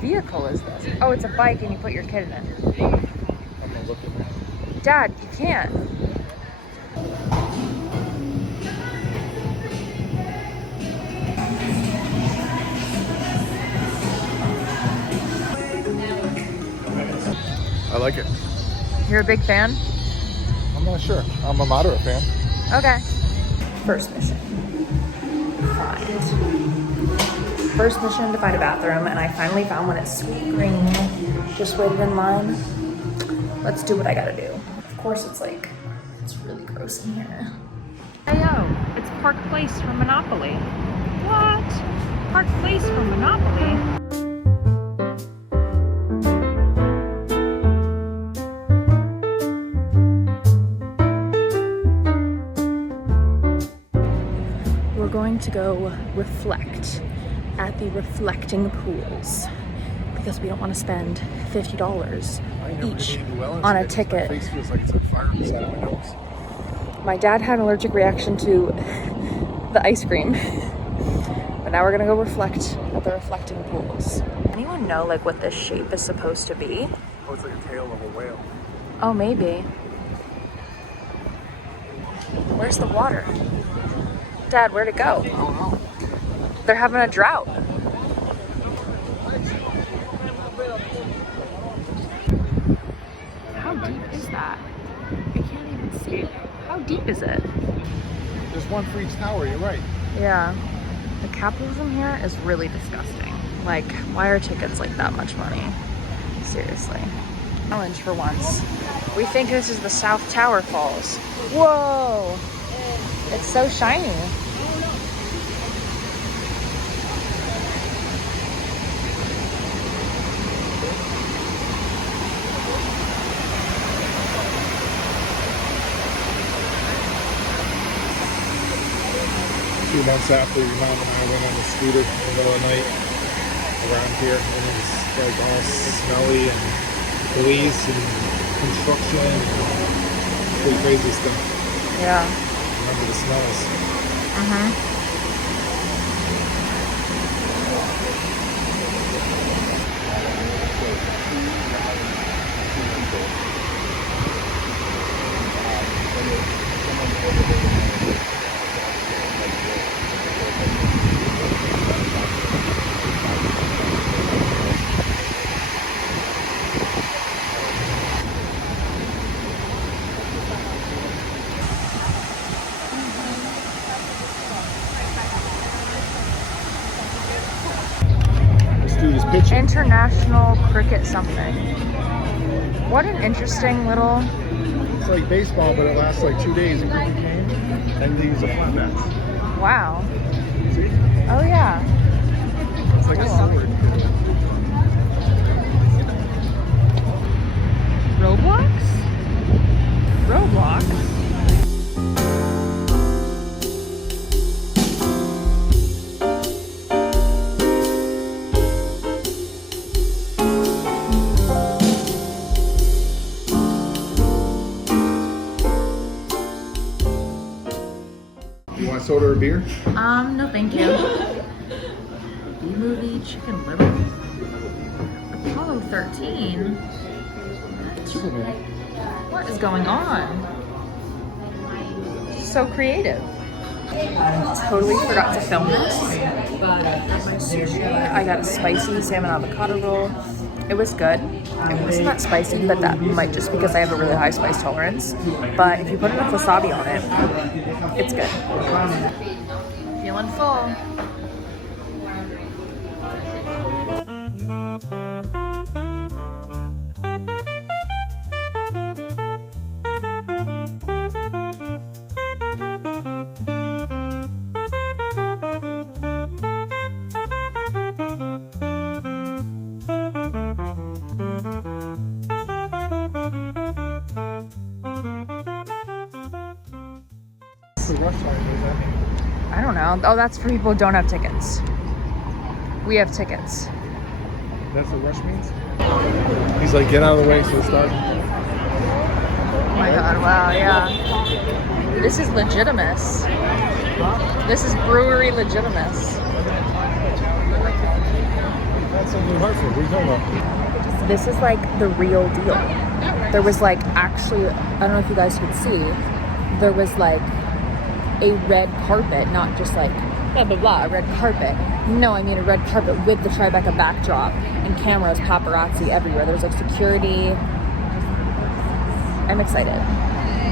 vehicle is this? Oh, it's a bike and you put your kid in it. I'm gonna look at that. Dad, you can't. I like it. You're a big fan? I'm not sure. I'm a moderate fan. Okay. First mission. Find. First mission to find a bathroom, and I finally found one at Sweet Green. Just waited in line. Let's do what I gotta do. Of course, it's really gross in here. Hey yo, it's Park Place from Monopoly. What? Park Place from Monopoly? We're going to go reflect at the reflecting pools because we don't want to spend $50 each on a ticket. My face feels like it's on fire inside of my nose. My dad had an allergic reaction to the ice cream. But now we're gonna go reflect at the reflecting pools. Anyone know like what this shape is supposed to be? Oh, it's like a tail of a whale. Oh, maybe. Where's the water? Dad, where'd it go? I don't know. They're having a drought. How deep is that? I can't even see it. How deep is it? There's one for each tower, you're right. Yeah. The capitalism here is really disgusting. Like, why are tickets like that much money? Seriously. Challenge for once. We think this is the South Tower Falls. Whoa! It's so shiny. A few months after your mom and I went on the scooter in the middle of the night around here, and it was like all smelly and police and construction and pretty crazy stuff. Yeah. Remember the smells. Mm-hmm. This dude is pitching. International Cricket something. What an interesting little... It's like baseball, but it lasts like 2 days. You put the game and they use a flat bat. Wow. See? Oh yeah. It's like a sword. Roblox? Roblox? You want soda or beer? No thank you. B-movie Chicken Little. Apollo 13? What is going on? So creative. Totally forgot to film this. My sushi. I got a spicy salmon avocado roll. It was good. It wasn't that spicy, but that might just because I have a really high spice tolerance. But if you put enough wasabi on it, it's good. Feeling full. The rush time, what does that mean? I don't know. Oh, that's for people who don't have tickets. We have tickets. That's what rush means? He's like, get out of the way so it starts. Oh my god, wow, yeah. This is Legitimus. This is Brewery Legitimus. That's in New Hartford. What are you talking about? This is like the real deal. There was like actually, I don't know if you guys could see, there was like a red carpet, not just like blah blah blah, a red carpet. No, I mean a red carpet with the Tribeca backdrop and cameras, paparazzi everywhere. There was like security. I'm excited.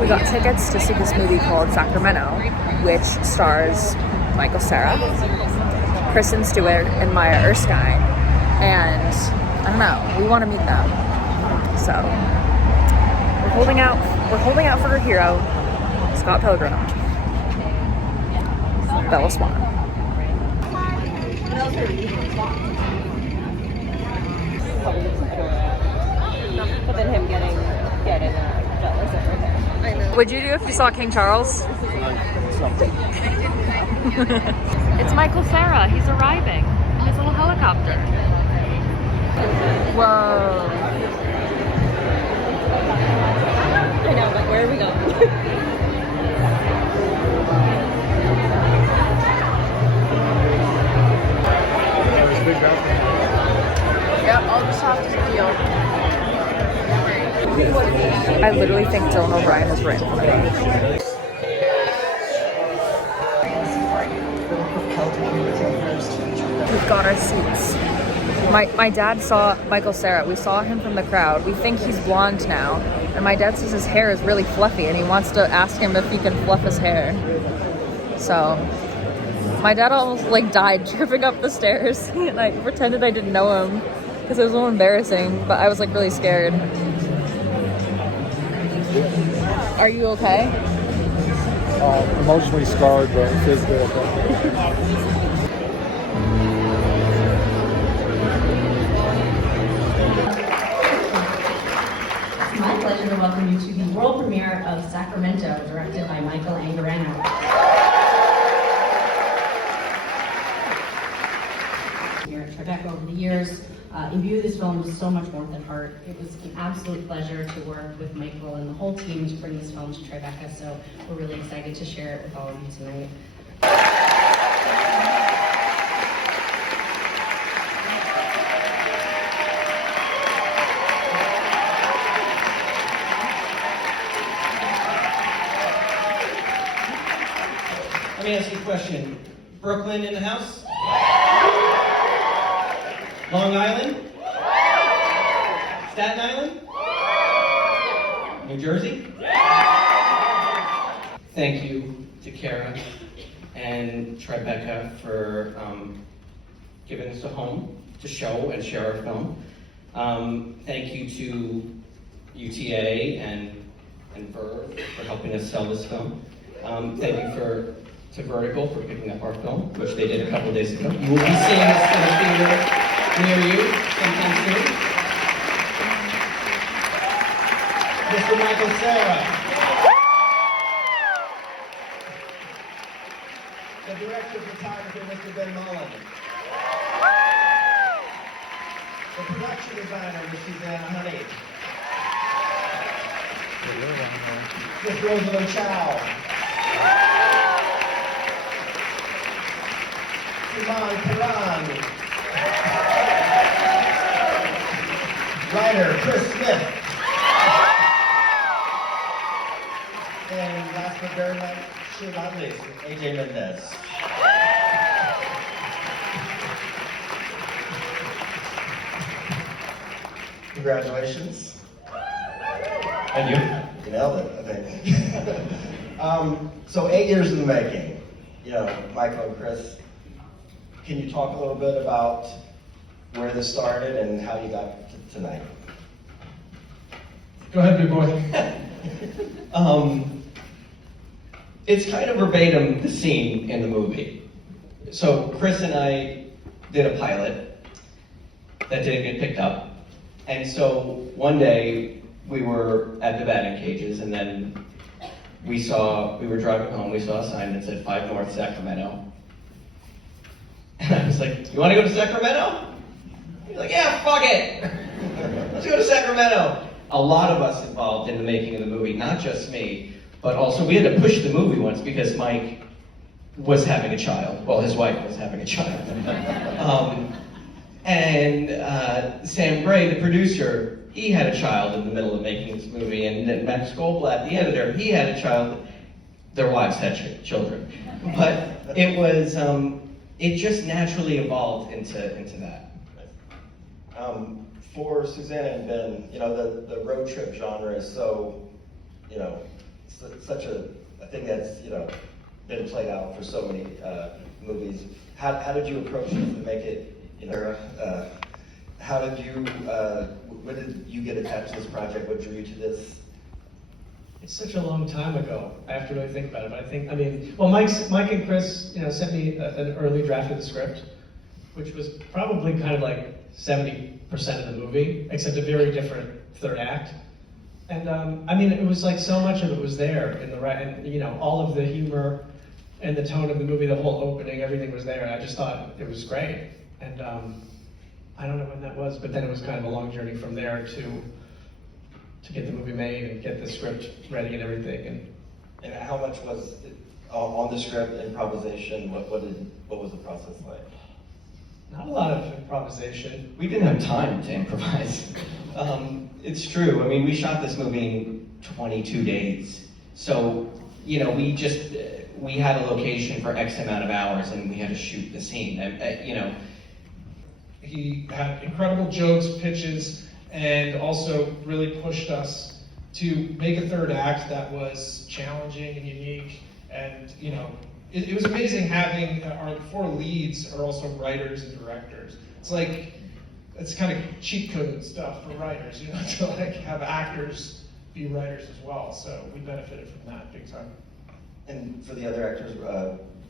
We got tickets to see this movie called Sacramento, which stars Michael Cera, Kristen Stewart, and Maya Erskine. And I don't know, we want to meet them. So we're holding out for her hero, Scott Pilgrim, Bella Swan. But then him getting jealous over him. I know. What'd you do if you saw King Charles? Something. It's Michael Cera. He's arriving in his little helicopter. Whoa. I know, but where are we going? Yep, all the soft is deal. I literally think Dylan O'Brien is written for me. We've got our seats. My dad saw Michael Cera. We saw him from the crowd. We think he's blonde now. And my dad says his hair is really fluffy and he wants to ask him if he can fluff his hair. So my dad almost like died tripping up the stairs. And I pretended I didn't know him because it was a little embarrassing, but I was like really scared. Are you okay? Emotionally scarred, but physically okay. My pleasure to welcome you to the world premiere of Sacramento, directed by Michael Angarano. Here at Tribeca over the years, imbued this film with so much warmth and heart. It was an absolute pleasure to work with Michael and the whole team to bring this film to Tribeca, so we're really excited to share it with all of you tonight. Let me ask you a question. Brooklyn in the house? Long Island? Staten Island? New Jersey? Thank you to Kara and Tribeca for giving us a home to show and share our film. Thank you to UTA and Verve for helping us sell this film. Thank you to Vertical for picking up our film, which they did a couple of days ago. You will be seeing this in a theater near you sometime soon. Mr. Michael Cera. The director of photography, Mr. Ben Mullen. The production designer, Ms. Susanna Honey. Ms. Rosalind Chow. Iman Karan. Writer Chris Smith. And last but very much, not least, AJ Mendez. Congratulations. Thank you. You nailed it, I think. So 8 years in the making. You know, Michael and Chris, can you talk a little bit about where this started and how you got to tonight? Go ahead, big boy. It's kind of verbatim the scene in the movie. So Chris and I did a pilot that didn't get picked up. And so one day we were at the batting cages and then we were driving home, we saw a sign that said 5 North Sacramento. And I was like, you want to go to Sacramento? He's like, yeah, fuck it. Let's go to Sacramento. A lot of us involved in the making of the movie, not just me, but also we had to push the movie once because Mike was having a child. Well, his wife was having a child. And Sam Gray, the producer, he had a child in the middle of making this movie, and then Max Goldblatt, the editor, he had a child. Their wives had children, but it was it just naturally evolved into that. For Susanna and Ben, you know, the road trip genre is so, you know, such a thing that's, you know, been played out for so many movies. How did you approach it to make it, you know, how did you, when did you get attached to this project? What drew you to this? It's such a long time ago. I have to really think about it. But I mean, well, Mike and Chris, you know, sent me an early draft of the script, which was probably kind of like 70% of the movie, except a very different third act. And I mean, it was like so much of it was there in the right, and you know, all of the humor and the tone of the movie, the whole opening, everything was there. And I just thought it was great. And I don't know when that was, but then it was kind of a long journey from there to get the movie made and get the script ready and everything. And how much was it on the script, improvisation? What was the process like? Not a lot of improvisation. We didn't have time to improvise. It's true. I mean, we shot this movie in 22 days. So, you know, we had a location for X amount of hours and we had to shoot the scene. You know. He had incredible jokes, pitches, and also really pushed us to make a third act that was challenging and unique. And, you know, it was amazing having our 4 leads are also writers and directors. It's kind of cheat code stuff for writers, you know, to like have actors be writers as well. So we benefited from that big time. And for the other actors,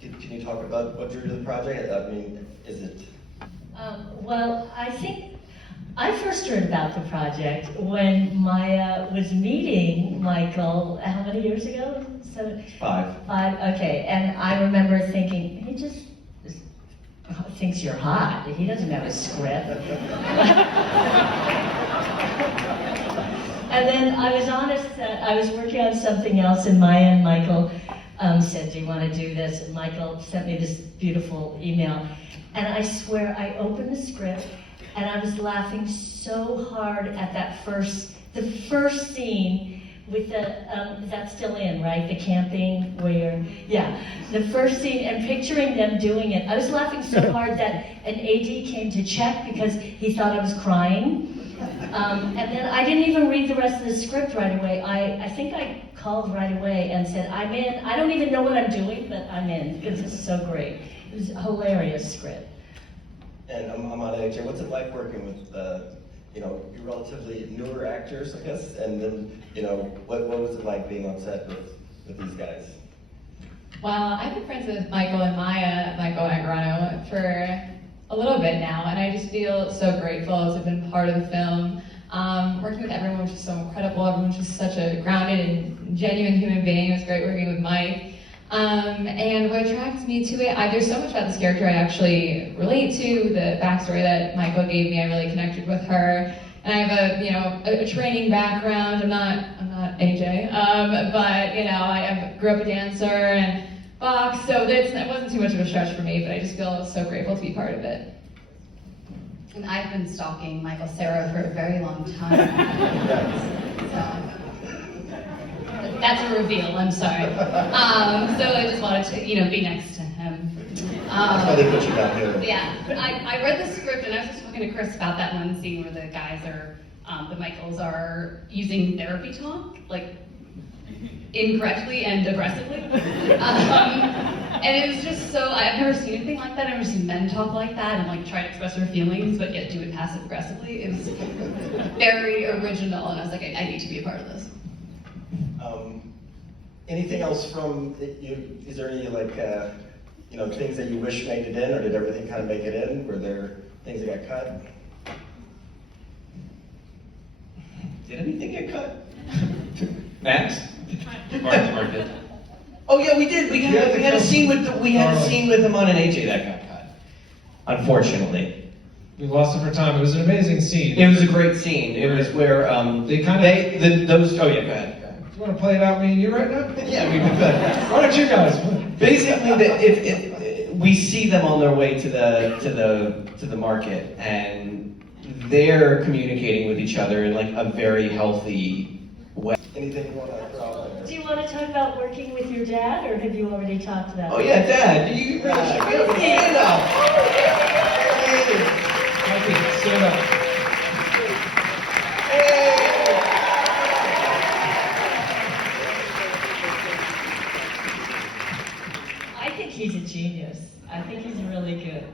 can you talk about what drew you to the project? I mean, is it? Well, I think I first heard about the project when Maya was meeting Michael, how many years ago? 5. 5, okay. And I remember thinking, he just thinks you're hot. He doesn't have a script. And then I was honest that I was working on something else, and Maya and Michael said, do you want to do this? And Michael sent me this beautiful email. And I swear, I opened the script, and I was laughing so hard at the first scene with the, that's still in, right? The camping where, yeah. The first scene, and picturing them doing it. I was laughing so hard that an AD came to check because he thought I was crying. And then I didn't even read the rest of the script right away. I think I called right away and said, I'm in. I don't even know what I'm doing, but I'm in, because it's so great. It was a hilarious script. And I'm on AJ. What's it like working with, you know, you're relatively newer actors, I guess, and then, you know, what was it like being on set with these guys? Well, I've been friends with Michael and Michael Angarano, for a little bit now, and I just feel so grateful to have been part of the film. Working with everyone was just so incredible. Everyone was just such a grounded and genuine human being. It was great working with Mike. And what attracts me to it, there's so much about this character I actually relate to. The backstory that Michael gave me, I really connected with her. And I have a training background. I'm not AJ, but you know, I grew up a dancer and boxed, so it wasn't too much of a stretch for me. But I just feel so grateful to be part of it. And I've been stalking Michael Cera for a very long time. So. That's a reveal, I'm sorry. So I just wanted to, be next to him. That's why they put you down here. Yeah, I read the script and I was just talking to Chris about that one scene where the guys are, the Michaels are using therapy talk, like incorrectly and aggressively. And it was just so, I've never seen anything like that. I've never seen men talk like that and like try to express their feelings, but yet do it passive aggressively. It was very original, and I was like, I need to be a part of this. Anything else from you? Is there any things that you wish made it in, or did everything kind of make it in? Were there things that got cut? Did anything get cut? Max? Mark did. Oh yeah, we did. We had a scene with him on an AJ that got cut. Unfortunately. We lost it for time. It was an amazing scene. It was a great scene. It was where oh yeah, go ahead. You want to play it out, me and you right now? Yeah, we could. Why don't you guys? Basically, we see them on their way to the market, and they're communicating with each other in like a very healthy way. Anything you want to throw out there? Do you want to talk about working with your dad, or have you already talked about Oh it? yeah, Dad, you really should be able to stand up. Mikey, stand up. I think he's a genius. I think he's really good.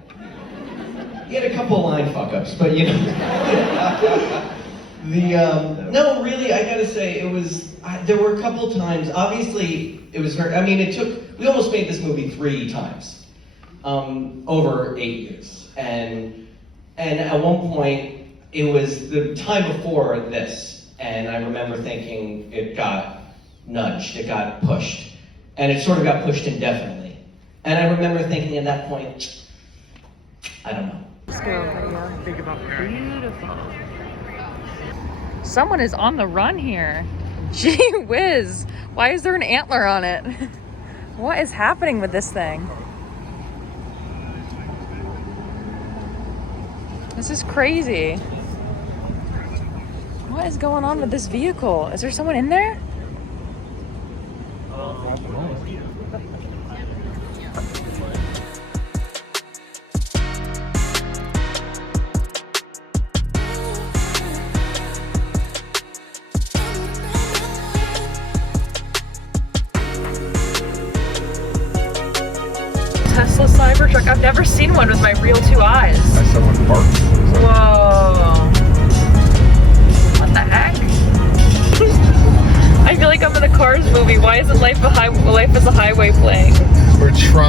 He had a couple line fuck-ups, but you know. No, really, I gotta say, it was, there were a couple times, obviously, it was very, I mean, we almost made this movie 3 times, over 8 years. And at one point, it was the time before this, and I remember thinking it got nudged, it got pushed, and it sort of got pushed indefinitely. And I remember thinking at that point, I don't know. Beautiful. Someone is on the run here. Gee whiz. Why is there an antler on it? What is happening with this thing? This is crazy. What is going on with this vehicle? Is there someone in there? Tesla Cybertruck. I've never seen one with my real 2 eyes. As someone parks. Whoa. What the heck? I feel like I'm in a Cars movie. Why isn't Life is a Highway playing? We're trying.